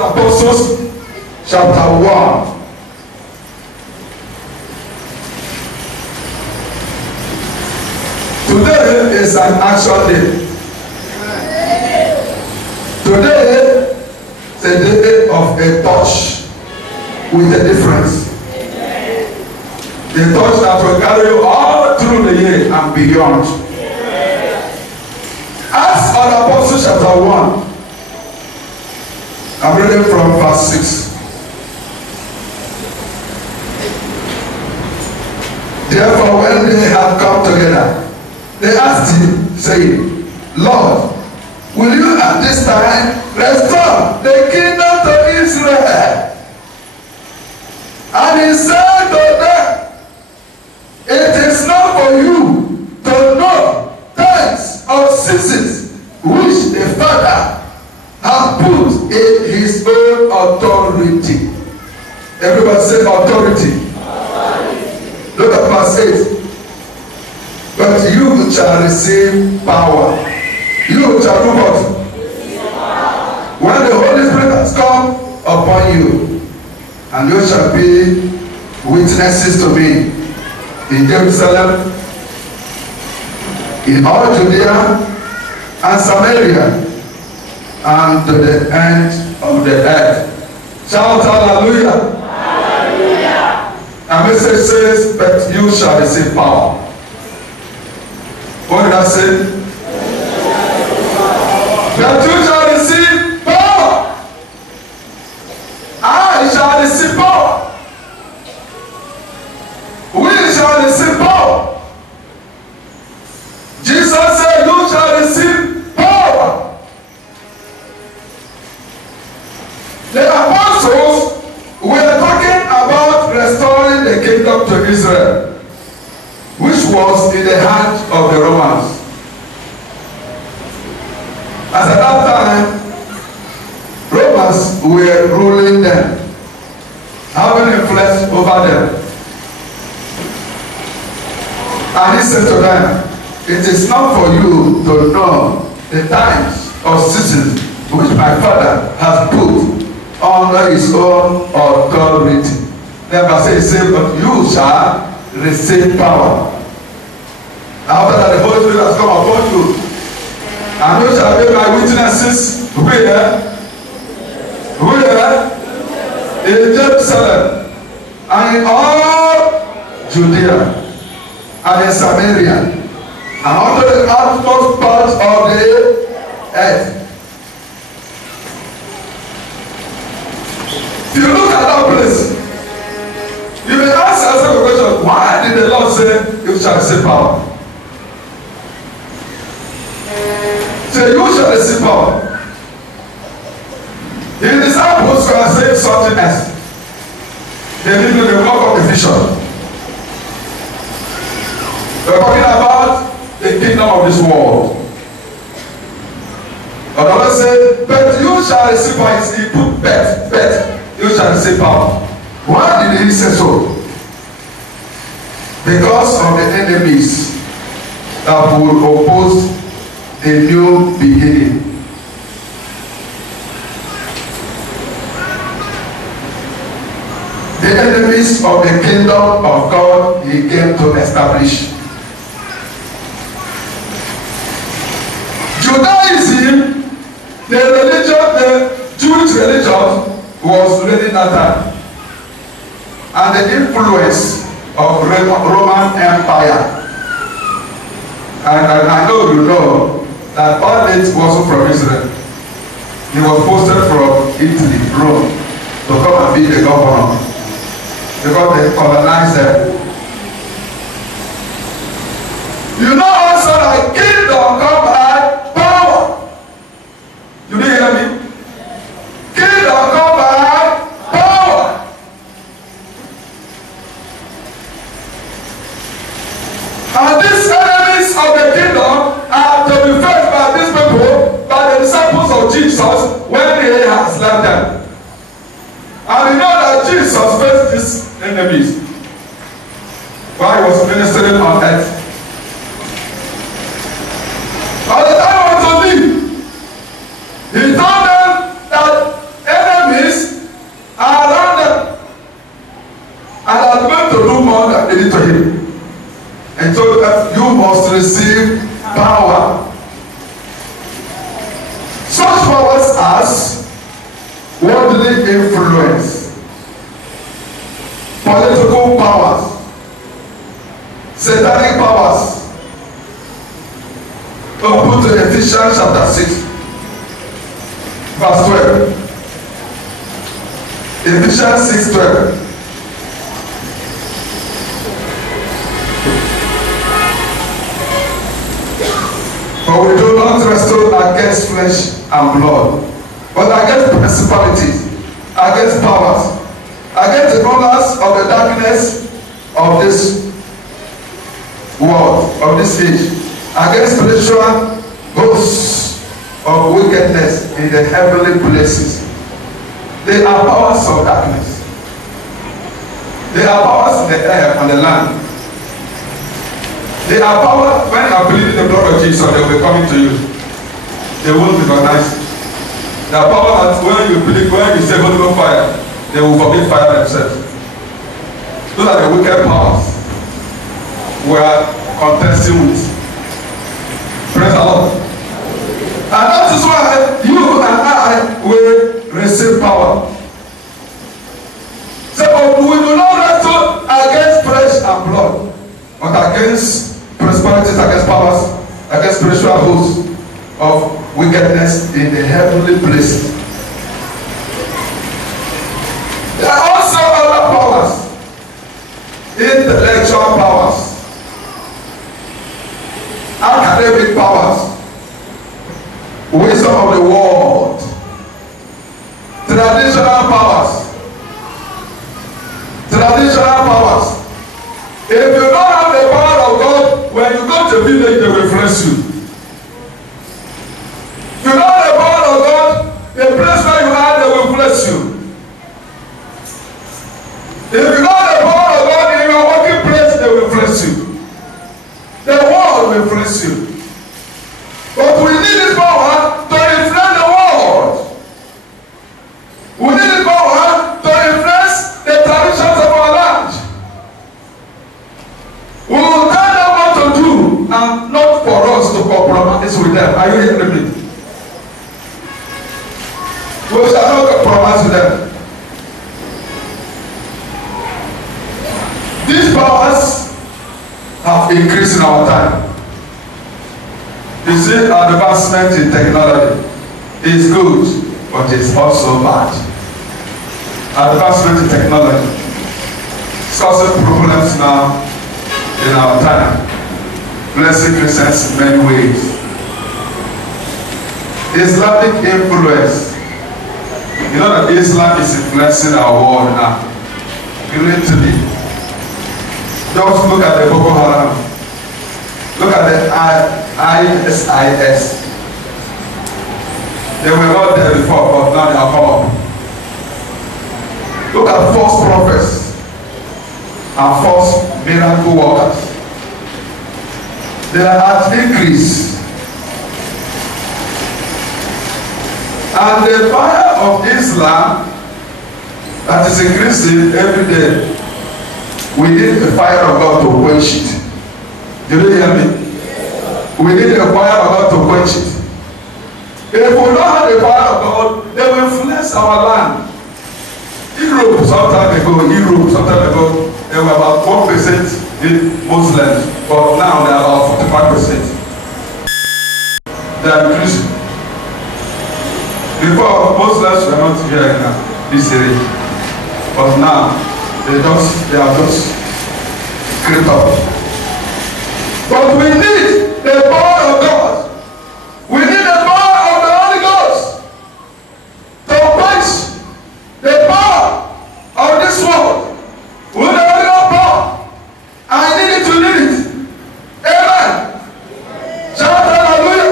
Apostles chapter 1. Today is an actual day. Today is a day of a touch with a difference. The touch that will carry you all through the year and beyond. Acts of the Apostles chapter 1. I'm reading from verse 6. Therefore, when they had come together, they asked him, saying, Lord, will you at this time restore the kingdom to Israel? And he said to them, it is not for you to know times or seasons which the Father has put in his own authority. Everybody say authority. Look at verse 8. But you shall receive power. You shall do what? When the Holy Spirit has come upon you, and you shall be witnesses to me in Jerusalem, in all Judea and Samaria, and to the end of the earth. Shout hallelujah. Hallelujah. And message says, but you shall receive power. What did I say? That you shall receive power. I shall receive power. We shall receive power. Jesus said, you shall receive power. The apostles were talking about restoring the kingdom to Israel, which was in the hands of the Romans. As at that time, Romans were ruling them, having influence over them. And he said to them, it is not for you to know the times or seasons which my Father has put under his own authority. Then verse 8 says, but you shall receive power. After that, the Holy Spirit has come upon you, and you shall be my witnesses where? In Jerusalem, and in all Judea, and in Samaria, and unto the utmost parts of the earth. If you look at that place, you may ask yourself a question, why did the Lord say you shall receive power? Say, you shall receive power. The disciples were saying something else. They didn't do the work of the vision. They were talking about the kingdom of this world. But the Lord said, but you shall receive power. He put bet. You shall receive power. Why did he say so? Because of the enemies that will oppose a new beginning. The enemies of the kingdom of God he came to establish. Judaism, the Jewish religion, was ready that time. And the influence of Roman Empire. And I know you know that Pilate wasn't from Israel. He was posted from Italy, Rome, to come and be the governor. Because they colonized them. You know also that kingdom come by power. You didn't hear me? Kingdom come by power. And these enemies of the kingdom are to be faced by these people, by the disciples of Jesus, when he has left And you know that Jesus faced these enemies while he was ministering on earth. By the time he was to leave, he told them that enemies are around them and are going to do more than they did to him. And told them, you must receive power. Such powers as worldly influence, political powers, satanic powers. Open to Ephesians chapter 6, verse 12. Ephesians 6:12. For we do not wrestle against flesh and blood, but against principalities, against powers, against the rulers of the darkness of this world, of this age, against spiritual hosts of wickedness in the heavenly places. They are powers of darkness. They are powers in the air and the land. They are powers, when you are believing the blood of Jesus, they will be coming to you. They won't recognize it. They are powers that when you believe, when you say Holy Ghost fire, they will forbid fire themselves. Those are the wicked powers we are contesting with. Praise the Lord. And that is why you and I will receive power. So we do not wrestle against flesh and blood, but against principalities, against powers, against spiritual hosts of wickedness in the heavenly places. There are also other powers, intellectual powers, academic powers, wisdom of the world, traditional powers. If you don't have the power of God, when you go to village, they will bless you. If you don't have the power of God, the place where you are, they will bless you. If you don't have the power of God in your working place, they will bless you. The world will bless you. But we need this power to influence the world. We need this power to influence the traditions of our land. We will tell them what to do and not for us to compromise with them. Are you hearing me? We shall not compromise with them. These powers have increased in our time. You see, advancement in technology is good, but it's also bad. Advancement in technology is causing problems now in our time, blessing Christians in many ways. Islamic influence. You know that Islam is influencing our world now. Greatly. Just look at the Boko Haram. Look at the ISIS. They were not there before, but now they have come up. Look at false prophets and false miracle workers. They have increased. And the fire of Islam that is increasing every day, we need the fire of God to quench it. Did you hear me? We need the fire of God to quench it. If we don't have the fire of God, they will influence our land. Europe, some time ago, they were about 1% in Muslims, but now they are about 45%. They are increasing. Before, Muslims were not here in this area, but now they are just crept up. But we need the power of God. We need the power of the Holy Ghost to quench the power of this world with the Holy Ghost power. I need it to need it. Amen. Shout hallelujah.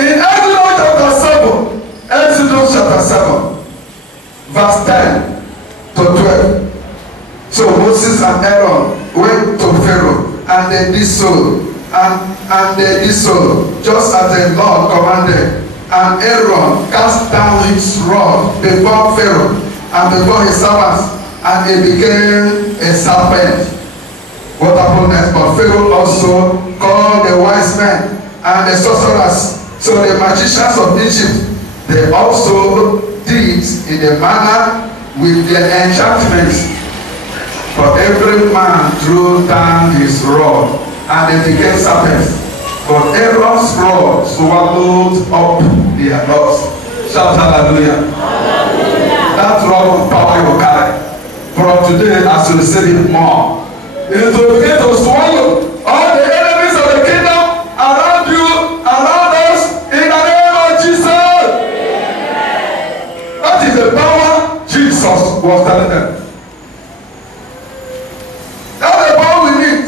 In Exodus chapter 7, verse 10 to 12. So Moses and Aaron went to Pharaoh, and they did so, and they did so, just as the Lord commanded. And Aaron cast down his rod before Pharaoh and before his servants, and it became a serpent. What happened next? But Pharaoh also called the wise men and the sorcerers. So the magicians of Egypt, they also did in the manner with their enchantments. For every man threw down his rod, and they became serpents. But Aaron's rod swallowed up their loss. Shout hallelujah. Hallelujah. That rod of power you carry. From today, as you receive it more, it will begin to swallow all the enemies of the kingdom around you, around us, in the name of Jesus. Amen. That is the power Jesus was telling them. That's the power we need.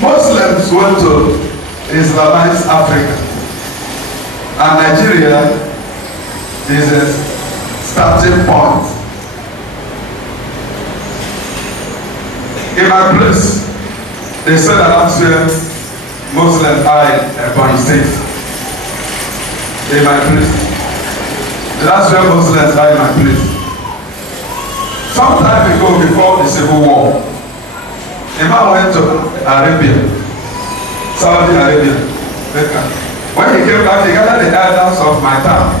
Muslims went to Islamize Africa, and Nigeria is a starting point. In my place, they said that that's where Muslims are in Ebonyi State. In my place, that's where Muslims are in my place. Some time ago, before the Civil War, a man went to Arabia, Saudi Arabia. When he came back, he gathered the elders of my town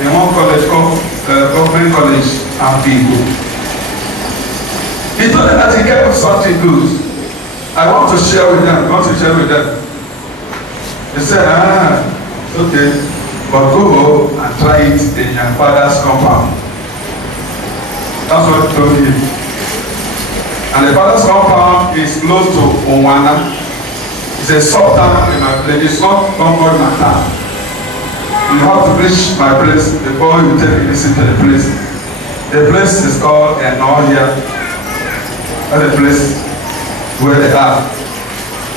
in one college called Government College, Ampigo. He told them that he gave something good. I want to share with them. He said, okay, but go and try it in your father's compound. That's what he told me. And the father's compound is close to Onwana. It's a sub-town in my place. It's not compound in my town. You have to reach my place before you take a visit to the place. The place is called Enoria. That's the place where they are.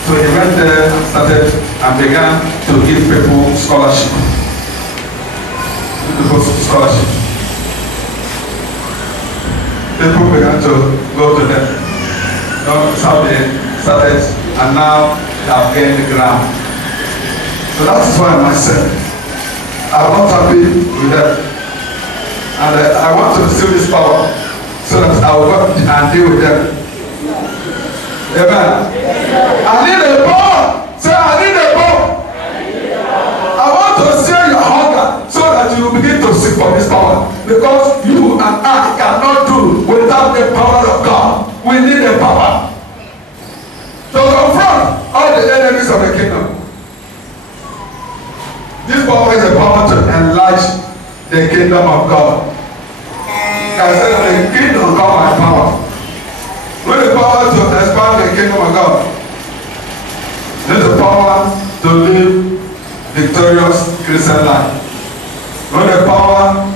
So he went there and started and began to give people scholarship. People began to go to them. That's how they started, and now they have gained the ground. So that's why myself, I'm not happy with them. And I want to receive this power so that I will work and deal with them. Amen. I need a power. Say, I need a power. I want to share your hunger so that you begin to seek for this power. Because you and I cannot do without the power of God. We need the power to confront all the enemies of the kingdom. This power is a power to enlarge the kingdom of God. I said the kingdom come by power. With the power to expand the kingdom of God. There's the power to live victorious Christian life. With the power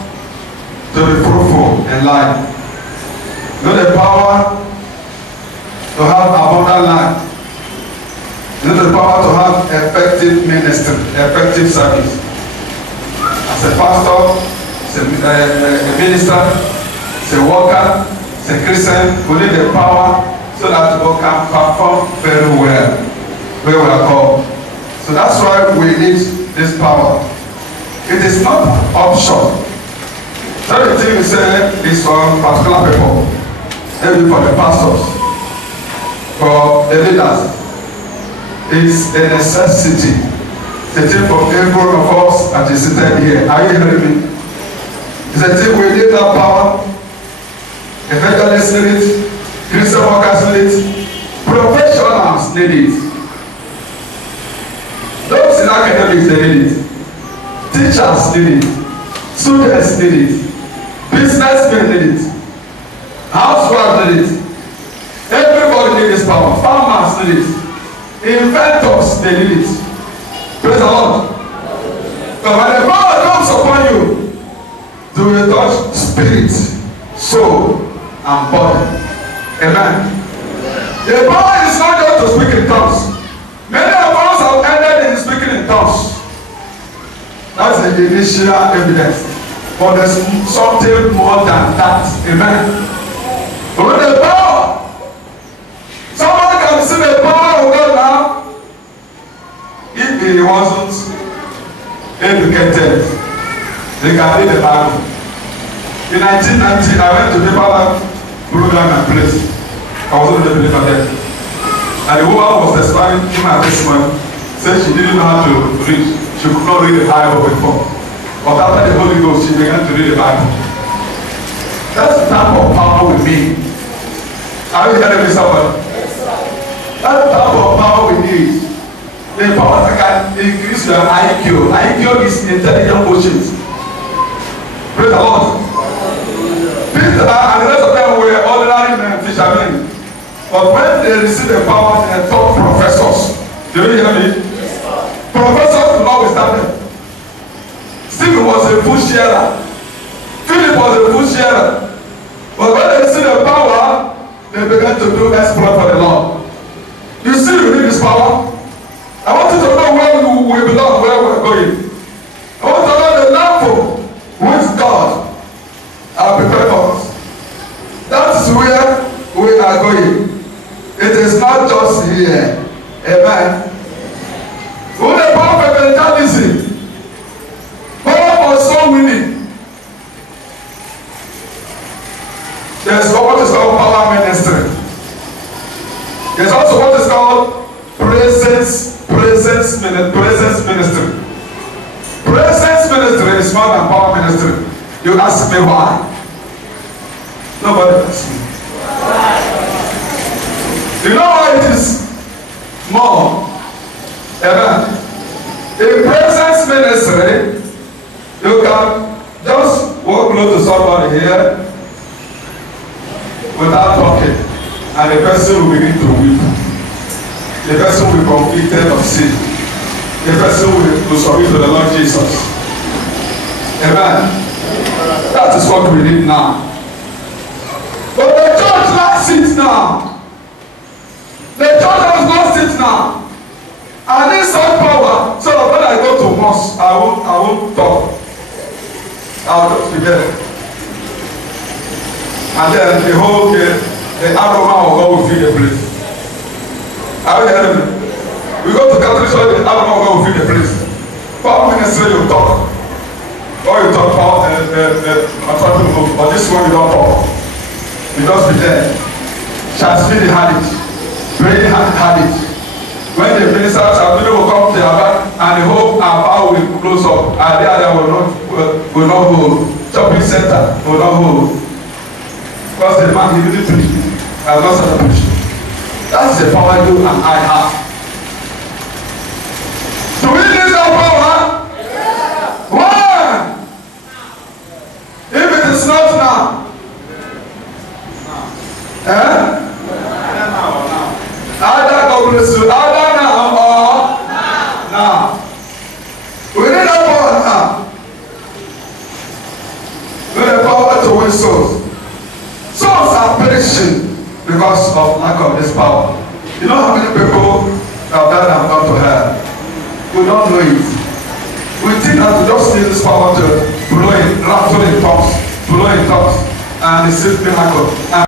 to be fruitful in life. With the power to have abundant life. With the power to have effective ministry, effective service. As a pastor, as a minister, as a worker, as a Christian, we need the power so that we can perform very well where we are called. So that's why we need this power. It is not option. Everything we say is for particular people, maybe for the pastors, for the leaders. It's a necessity. It's a thing for every one of us that is seated here. Are you hearing me? It's a thing we need that power. Evangelists need it, Christian workers need it, professionals need it. Those in academics, they need it. Teachers need it. Students need it. Businessmen need it. Housewives need it. Everybody needs this power. Farmers need it. Inventors, they need it. Praise the Lord. But when the power comes upon you, you will touch spirit, soul, and body. Amen. The power is not just to speak in tongues. Many of us have ended in speaking in tongues. That's the the initial evidence. But there's something more than that. Amen. With the power, someone can see the power of God now. If he wasn't educated, they can read the Bible. In 1990, I went to the Bible program and place. I was not a believer then. And the woman was testifying in my testimony, said she didn't know how to read. She could not read the Bible before. But after the Holy Ghost, she began to read the Bible. That's the type of power we need. Are you hearing me, somebody? That's the type of power we need. The power that can increase your IQ. IQ is intelligent quotient. Praise the Lord. Peter and the rest of them were ordinary men, fishermen. But when they received the power, they taught professors. Do you hear me? Professors do not withstand them. Stephen was a food sharer. Philip was a food sharer. But when they received the power, they began to do exploit for the Lord. You see, you need this power. I want you to know where we belong, where we're going. I want you to know the level with God are prepared for us. That is where we are going. It is not just here. Amen. With the power of evangelism, power for soul winning. There's what is called power ministry. There's also what is called presence ministry. Presence ministry is more than power ministry. You ask me why? Nobody asks me. You know why it is more? Amen. In presence ministry, you can just walk close to somebody here without talking, and the person will begin to weep. The person will be convicted of sin. The person will submit to the Lord Jesus. Amen. That is what we need now. But the church lacks it now. The church has lost it now. I need some power so that when I go to mosque, I won't talk. I'll just be there. And then the whole the aroma of God will fill the place. Are you hearing me? We go to Catholic church, the aroma of God will fill the place. Power ministry, you talk. Or you talk about but this one you don't talk. You just be there. Transmit had it. Brady had it. When the ministers and people will come to their back and the whole power will close up and the other will not hold. Shopping center will not hold. Because the man he didn't preach has not started preaching. That's the power you and I have. Do we need that power? Yeah. Why? If it is not now. Eh? Either God bless you, either now or now. We need that power now. We need the power to win souls. Souls are perishing because of lack of this power. You know how many people have died and gone to hell? We don't know it. We think that we just need this power to blow in, rattle in tongues, and receive miracle.